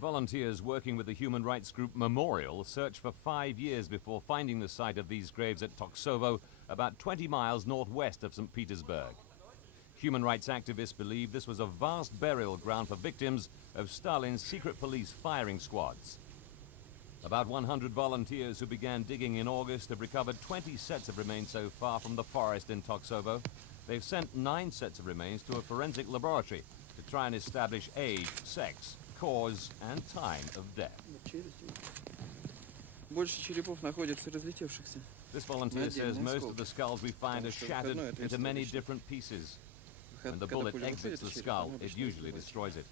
Volunteers working with the human rights group Memorial searched for 5 years before finding the site of these graves at Toksovo, about 20 miles northwest of St Petersburg. Human rights activists believe this was a vast burial ground for victims of Stalin's secret police firing squads. About 100 volunteers who began digging in August have recovered 20 sets of remains so far from the forest in Toksovo. They've sent 9 sets of remains to a forensic laboratory to try and establish age, sex, cause and time of death. This volunteer says most of the skulls we find are shattered into many different pieces. When the bullet exits the skull, it usually destroys it.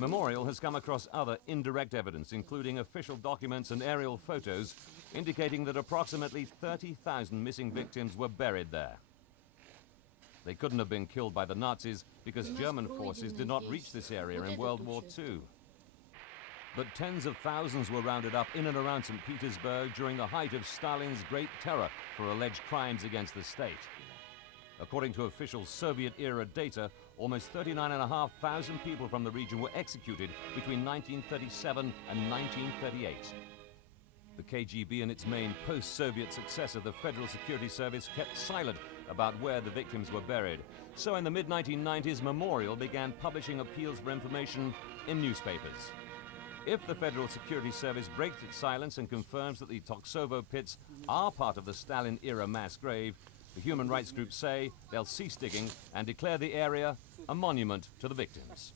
Memorial has come across other indirect evidence, including official documents and aerial photos, indicating that approximately 30,000 missing victims were buried there. They couldn't have been killed by the Nazis because German forces did not reach this area in World War II. But tens of thousands were rounded up in and around St Petersburg during the height of Stalin's Great Terror for alleged crimes against the state. According to official Soviet-era data, almost 39,500 people from the region were executed between 1937 and 1938. The KGB and its main post-Soviet successor, the Federal Security Service, kept silent about where the victims were buried. So in the mid-1990s, Memorial began publishing appeals for information in newspapers. If the Federal Security Service breaks its silence and confirms that the Toksovo pits are part of the Stalin-era mass grave, the human rights groups say they'll cease digging and declare the area a monument to the victims.